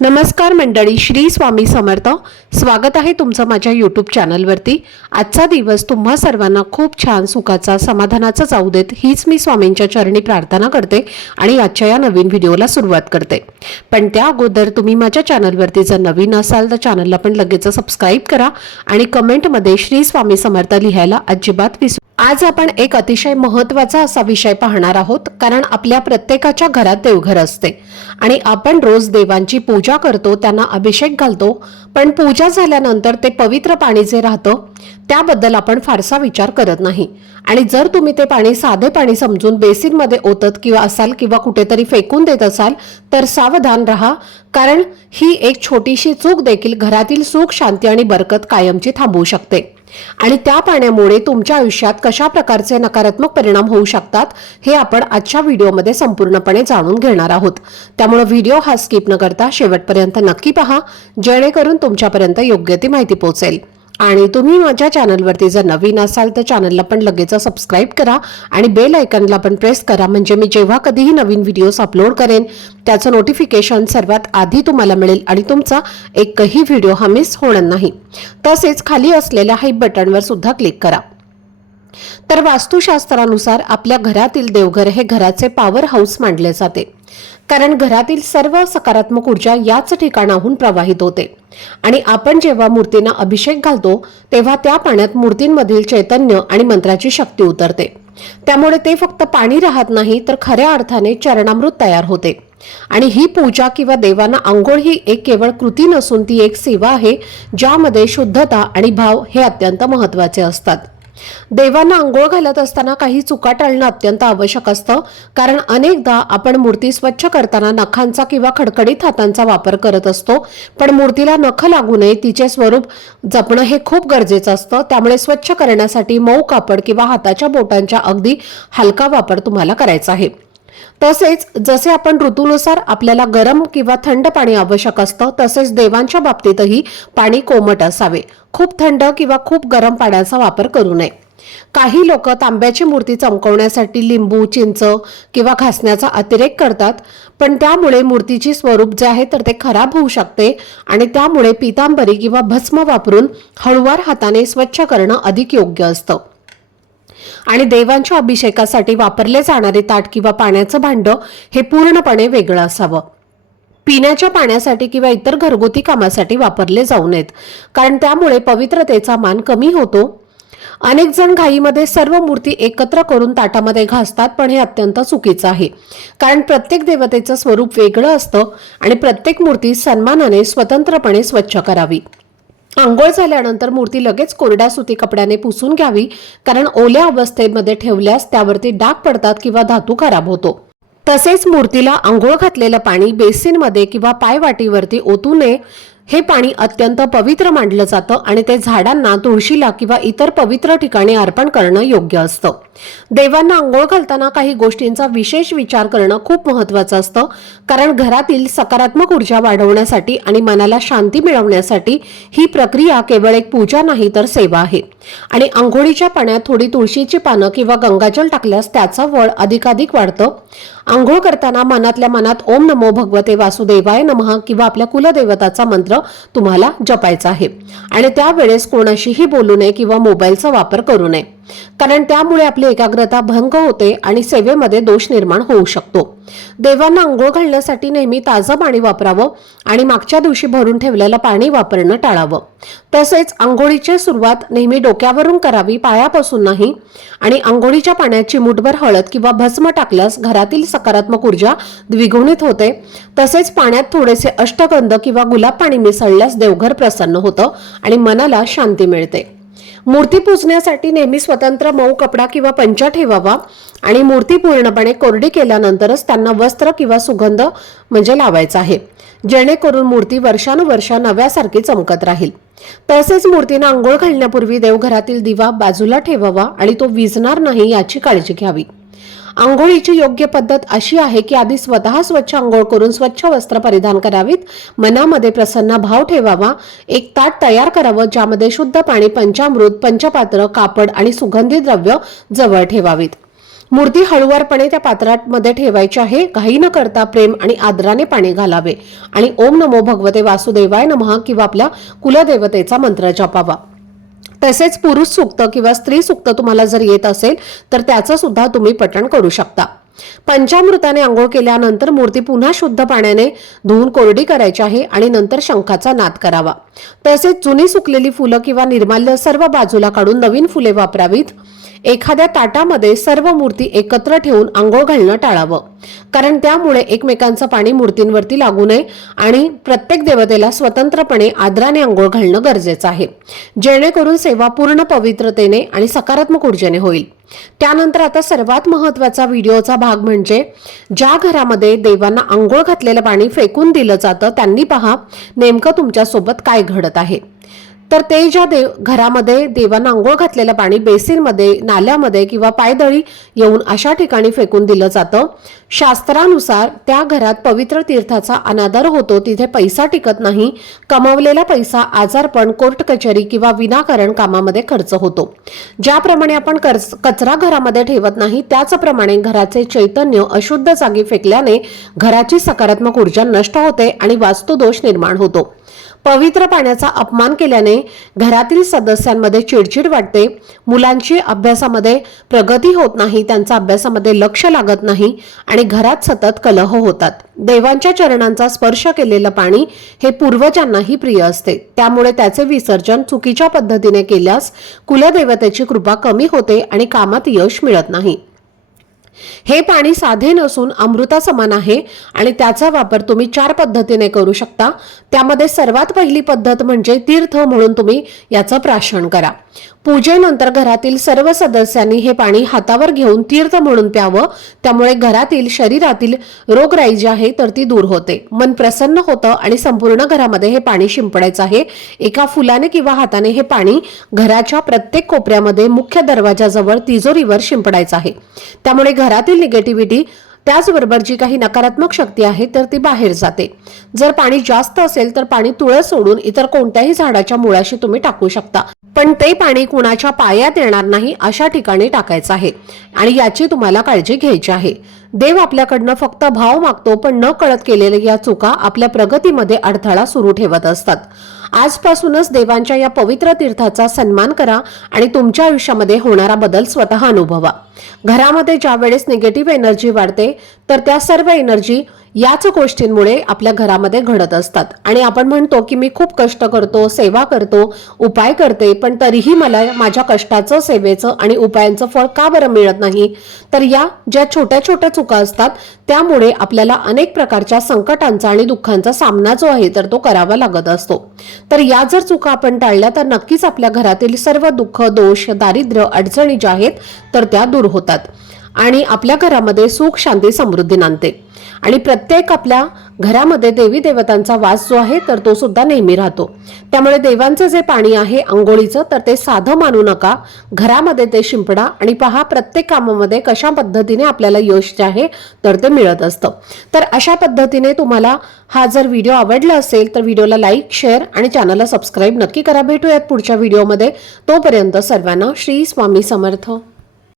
नमस्कार मंडळी, श्री स्वामी समर्थ. स्वागत आहे तुमचं माझ्या यूट्यूब चॅनलवरती. आजचा दिवस तुम्हा सर्वांना खूप छान, सुखाचा, समाधानाचा जाऊ देत, हीच मी स्वामींच्या चरणी प्रार्थना करते आणि आजच्या या नवीन व्हिडिओला सुरुवात करते. पण त्या अगोदर तुम्ही माझ्या चॅनलवरती जर नवीन असाल तर चॅनलला पण लगेच सबस्क्राईब करा आणि कमेंटमध्ये श्री स्वामी समर्थ लिहायला अजिबात विसरू. आज आपण एक अतिशय महत्त्वाचा असा विषय पाहणार आहोत, कारण आपल्या प्रत्येकाच्या घरात देवघर असते आणि आपण रोज देवांची पूजा करतो, त्यांना अभिषेक घालतो. पण पूजा झाल्यानंतर ते पवित्र पाणी जे राहतं त्याबद्दल आपण फारसा विचार करत नाही. आणि जर तुम्ही ते पाणी साधे पाणी समजून बेसिनमध्ये ओतत किंवा असाल किंवा कुठेतरी फेकून देत असाल तर सावधान राहा, कारण ही एक छोटीशी चूक देखील घरातील सुख, शांती आणि बरकत कायमची थांबवू शकते. आणि त्या पाण्यामुळे तुमच्या आयुष्यात कशा प्रकारचे नकारात्मक परिणाम होऊ शकतात हे आपण आजच्या व्हिडिओमध्ये संपूर्णपणे जाणून घेणार आहोत. त्यामुळे व्हिडिओ हा स्किप न करता शेवटपर्यंत नक्की पहा, जेणेकरून तुमच्यापर्यंत योग्य ती माहिती पोहोचेल. आणि तुम्ही माझ्या चॅनलवरती जर नवीन असाल तर चॅनलला पण लगेच सबस्क्राईब करा आणि बेल आयकॉनला पण प्रेस करा, म्हणजे मी जेव्हा कधीही नवीन व्हिडिओज अपलोड करेन त्याचं नोटिफिकेशन सर्वात आधी तुम्हाला मिळेल आणि तुमचा एकही व्हिडिओ हा मिस होणार नाही. तसेच खाली असलेल्या हाय बटनवर सुद्धा क्लिक करा. तर वास्तुशास्त्रानुसार आपल्या घरातील देवघर हे घराचे पॉवर हाऊस मानले जाते, कारण घरातील सर्व सकारात्मक ऊर्जा याच ठिकाणाहून प्रवाहित होते. आणि आपण जेव्हा मूर्तींना अभिषेक घालतो तेव्हा त्या पाण्यात मूर्तींमधील चैतन्य आणि मंत्राची शक्ती उतरते. त्यामुळे ते फक्त पाणी राहत नाही तर खऱ्या अर्थाने चरणामृत तयार होते. आणि ही पूजा किंवा देवांना आंघोळ ही एक केवळ कृती नसून ती एक सेवा आहे, ज्यामध्ये शुद्धता आणि भाव हे अत्यंत महत्त्वाचे असतात. देवांना आंघोळ घालत असताना काही चुका टाळणं अत्यंत आवश्यक असतं, कारण अनेकदा आपण मूर्ती स्वच्छ करताना नखांचा किंवा खडखडीत हातांचा वापर करत असतो. पण मूर्तीला नख लागू नये, तिचे स्वरूप जपणं हे खूप गरजेचं असतं. त्यामुळे स्वच्छ करण्यासाठी मऊ कापड किंवा हाताच्या बोटांच्या अगदी हलका वापर तुम्हाला करायचा आहे. तसेच जसे आपण ऋतूनुसार आपल्याला गरम किंवा थंड पाणी आवश्यक असतं, तसेच देवांच्या बाबतीतही पाणी कोमट असावे. खूप थंड किंवा खूप गरम पाण्याचा वापर करू नये. काही लोक तांब्याची मूर्ती चमकवण्यासाठी लिंबू, चिंच किंवा घासण्याचा अतिरेक करतात, पण त्यामुळे मूर्तीचे स्वरूप जे आहे तर ते खराब होऊ शकते. आणि त्यामुळे पितांबरी किंवा भस्म वापरून हळूवार हाताने स्वच्छ करणं अधिक योग्य असतं. आणि देवांच्या अभिषेकासाठी वापरले जाणारे ताट किंवा पाण्याचं भांडं हे पूर्णपणे वेगळं असावं. पिण्याच्या पाण्यासाठी किंवा इतर घरगुती कामासाठी वापरले जाऊ नयेत, कारण त्यामुळे पवित्रतेचा मान कमी होतो. अनेक जण घाईमध्ये सर्व मूर्ती एकत्र करून ताटामध्ये घासतात, पण हे अत्यंत चुकीचं आहे, कारण प्रत्येक देवतेचं स्वरूप वेगळं असतं आणि प्रत्येक मूर्ती सन्मानाने स्वतंत्रपणे स्वच्छ करावी. आंघोळ झाल्यानंतर मूर्ती लगेच कोरड्या सुती कपड्याने पुसून घ्यावी, कारण ओल्या अवस्थेमध्ये ठेवल्यास त्यावरती डाग पडतात किंवा धातू खराब होतो. तसेच मूर्तीला आंघोळ घातलेलं पाणी बेसिनमध्ये किंवा पायवाटीवरती ओतू नये. हे पाणी अत्यंत पवित्र मानलं जातं आणि ते झाडांना, तुळशीला किंवा इतर पवित्र ठिकाणी अर्पण करणं योग्य असतं. देवांना आंघोळ घालताना काही गोष्टींचा विशेष विचार करणं खूप महत्त्वाचं असतं, कारण घरातील सकारात्मक ऊर्जा वाढवण्यासाठी आणि मनाला शांती मिळवण्यासाठी ही प्रक्रिया केवळ एक पूजा नाही तर सेवा आहे. आणि आंघोळीच्या पाण्यात थोडी तुळशीची पानं किंवा गंगाजल टाकल्यास त्याचं बळ अधिकाधिक वाढतं. आंघोळ करताना मनातल्या मनात ओम नमो भगवते वासुदेवाय नमः किंवा आपल्या कुलदेवताचा मंत्र तुम्हाला जपायचा आहे. आणि त्यावेळेस कोणाशीही बोलू नये किंवा मोबाईलचा वापर करू नये, कारण त्यामुळे आपली एकाग्रता भंग होते आणि सेवेमध्ये दोष निर्माण होऊ शकतो. देवांना आंघोळ घालण्यासाठी नेहमी ताजं पाणी वापरावं आणि मागच्या दिवशी भरून ठेवलेलं पाणी वापरणं टाळावं. तसेच आंघोळीची सुरुवात नेहमी डोक्यावरून करावी, पायापासून नाही. आणि आंघोळीच्या पाण्यात चिमूटभर हळद किंवा भस्म टाकल्यास घरातील सकारात्मक ऊर्जा द्विगुणित होते. तसेच पाण्यात थोडेसे अष्टगंध किंवा गुलाब पाणी मिसळल्यास देवघर प्रसन्न होतं आणि मनाला शांती मिळते. मूर्ती पूजण्यासाठी नेहमी स्वतंत्र मऊ कपडा किंवा पंचा ठेवावा आणि मूर्ती पूर्णपणे कोरडी केल्यानंतरच त्यांना वस्त्र किंवा सुगंध लावायचा आहे, जेणेकरून मूर्ती वर्षानुवर्ष नव्यासारखी चमकत राहील. तसेच मूर्तींना आंघोळ घालण्यापूर्वी देवघरातील दिवा बाजूला ठेवावा आणि तो विझणार नाही याची काळजी घ्यावी. आंघोळीची योग्य पद्धत अशी आहे की आधी स्वतः स्वच्छ आंघोळ करून स्वच्छ वस्त्र परिधान करावीत. मनामध्ये प्रसन्न भाव ठेवावा. एक ताट तयार करावं, ज्यामध्ये शुद्ध पाणी, पंचामृत, पंचपात्र, कापड आणि सुगंधी द्रव्य जवळ ठेवावीत. मूर्ती हळुवारपणे त्या पात्रामध्ये ठेवायची आहे. घाई न करता प्रेम आणि आदराने पाणी घालावे आणि ओम नमो भगवते वासुदेवाय नमः किंवा आपल्या कुलदेवतेचा मंत्र जपावा. तसेच पुरुष सूक्त किंवा स्त्री सूक्त तुम्हाला जर येत असेल तर त्याचं सुद्धा तुम्ही पठण करू शकता. पंचामृताने आंघोळ केल्यानंतर मूर्ती पुन्हा शुद्ध पाण्याने धुवून कोरडी करायची आहे आणि नंतर शंखाचा नाद करावा. तसेच जुनी सुकलेली फुलं किंवा निर्माल्य सर्व बाजूला काढून नवीन फुले वापरावीत. एखाद्या ताटामध्ये सर्व मूर्ती एकत्र ठेवून आंघोळ घालणं टाळावं, कारण त्यामुळे एकमेकांचं पाणी मूर्तींवरती लागू नये आणि प्रत्येक देवतेला स्वतंत्रपणे आदराने आंघोळ घालणं गरजेचं आहे, जेणेकरून सेवा पूर्ण पवित्रतेने आणि सकारात्मक ऊर्जेने होईल. त्यानंतर आता सर्वात महत्त्वाचा व्हिडिओचा भाग म्हणजे ज्या घरामध्ये देवांना आंघोळ घातलेलं पाणी फेकून दिलं जातं त्यांनी पहा नेमकं तुमच्यासोबत काय घडत आहे. तर ते ज्या घरामध्ये देवांना आंघोळ घातलेलं पाणी बेसिनमध्ये, नाल्यामध्ये किंवा पायदळी येऊन अशा ठिकाणी फेकून दिलं जातं, शास्त्रानुसार त्या घरात पवित्र तीर्थाचा अनादर होतो, तिथे पैसा टिकत नाही, कमावलेला पैसा आजारपण, कोर्ट कचेरी किंवा विनाकारण कामामध्ये खर्च होतो. ज्याप्रमाणे आपण कचरा घरामध्ये ठेवत नाही त्याचप्रमाणे घराचे चैतन्य अशुद्ध जागी फेकल्याने घराची सकारात्मक ऊर्जा नष्ट होते आणि वास्तुदोष निर्माण होतो. पवित्र पाण्याचा अपमान केल्याने घरातील सदस्यांमध्ये चिडचिड वाटते, मुलांची अभ्यासामध्ये प्रगती होत नाही, त्यांचा अभ्यासामध्ये लक्ष लागत नाही आणि घरात सतत कलह होतात. देवांच्या चरणांचा स्पर्श केलेलं पाणी हे पूर्वजांनाही प्रिय असते, त्यामुळे त्याचे विसर्जन चुकीच्या पद्धतीने केल्यास कुलदेवतेची कृपा कमी होते आणि कामात यश मिळत नाही. हे पाणी साधे नसून अमृता समान आहे आणि त्याचा वापर तुम्ही 4 पद्धतीने करू शकता. त्यामध्ये सर्वात पहिली पद्धत म्हणजे तीर्थ म्हणून तुम्ही याचं प्राशन करा. पूजेनंतर घरातील सर्व सदस्यांनी हे पाणी हातावर घेऊन तीर्थ म्हणून प्यावं, त्यामुळे घरातील शरीरातील रोगराई जी आहे तर ती दूर होते, मन प्रसन्न होतं आणि संपूर्ण घरामध्ये हे पाणी शिंपडायचं आहे. एका फुलाने किंवा हाताने हे पाणी घराच्या प्रत्येक कोपऱ्यामध्ये, मुख्य दरवाजाजवळ, तिजोरीवर शिंपडायचं आहे. त्यामुळे घरातील निगेटिव्हिटी त्याचबरोबर जी काही नकारात्मक शक्ती आहे तर ती बाहेर जाते. जर पाणी जास्त असेल तर पाणी तुळस सोडून इतर कोणत्याही झाडाच्या मुळाशी तुम्ही टाकू शकता, पण ते पाणी कुणाच्या पायात येणार नाही अशा ठिकाणी टाकायचं आहे आणि याची तुम्हाला काळजी घ्यायची आहे. देव आपल्याकडनं फक्त भाव मागतो, पण न कळत केलेल्या या चुका आपल्या प्रगतीमध्ये अडथळा सुरू ठेवत असतात. आजपासूनच देवांच्या या पवित्र तीर्थाचा सन्मान करा आणि तुमच्या आयुष्यामध्ये होणारा बदल स्वतः अनुभवा. घरामध्ये ज्या वेळेस निगेटिव्ह एनर्जी वाढते तर त्या सर्व एनर्जी याच गोष्टींमुळे आपल्या घरामध्ये घडत असतात आणि आपण म्हणतो की मी खूप कष्ट करतो, सेवा करतो, उपाय करते, पण तरीही मला माझ्या कष्टाचं, सेवेचं आणि उपायांचं फळ का बरं मिळत नाही. तर या ज्या छोट्या छोट्या चुका असतात त्यामुळे आपल्याला अनेक प्रकारच्या संकटांचा आणि दुःखांचा सामना जो आहे तर तो करावा लागत असतो. तर या जर चुका आपण टाळल्या तर नक्कीच आपल्या घरातील सर्व दुःख, दोष, दारिद्र्य, अडचणी ज्या आहेत तर त्या दूर होतात आणि आपल्या घरामध्ये सुख, शांती, समृद्धी नांदते आणि प्रत्येक आपल्या घरामध्ये देवी देवतांचा वास जो आहे तर तो सुद्धा नेहमी राहतो. त्यामुळे देवांचं जे पाणी आहे अंघोळीचं तर ते साधं मानू नका, घरामध्ये ते शिंपडा आणि पहा प्रत्येक कामामध्ये कशा पद्धतीने आपल्याला यश जे आहे तर ते मिळत असतं. तर अशा पद्धतीने तुम्हाला हा जर व्हिडिओ आवडला असेल तर व्हिडिओला लाईक, शेअर आणि चॅनलला सबस्क्राईब नक्की करा. भेटूयात पुढच्या व्हिडिओमध्ये. तोपर्यंत सर्वांना श्री स्वामी समर्थ.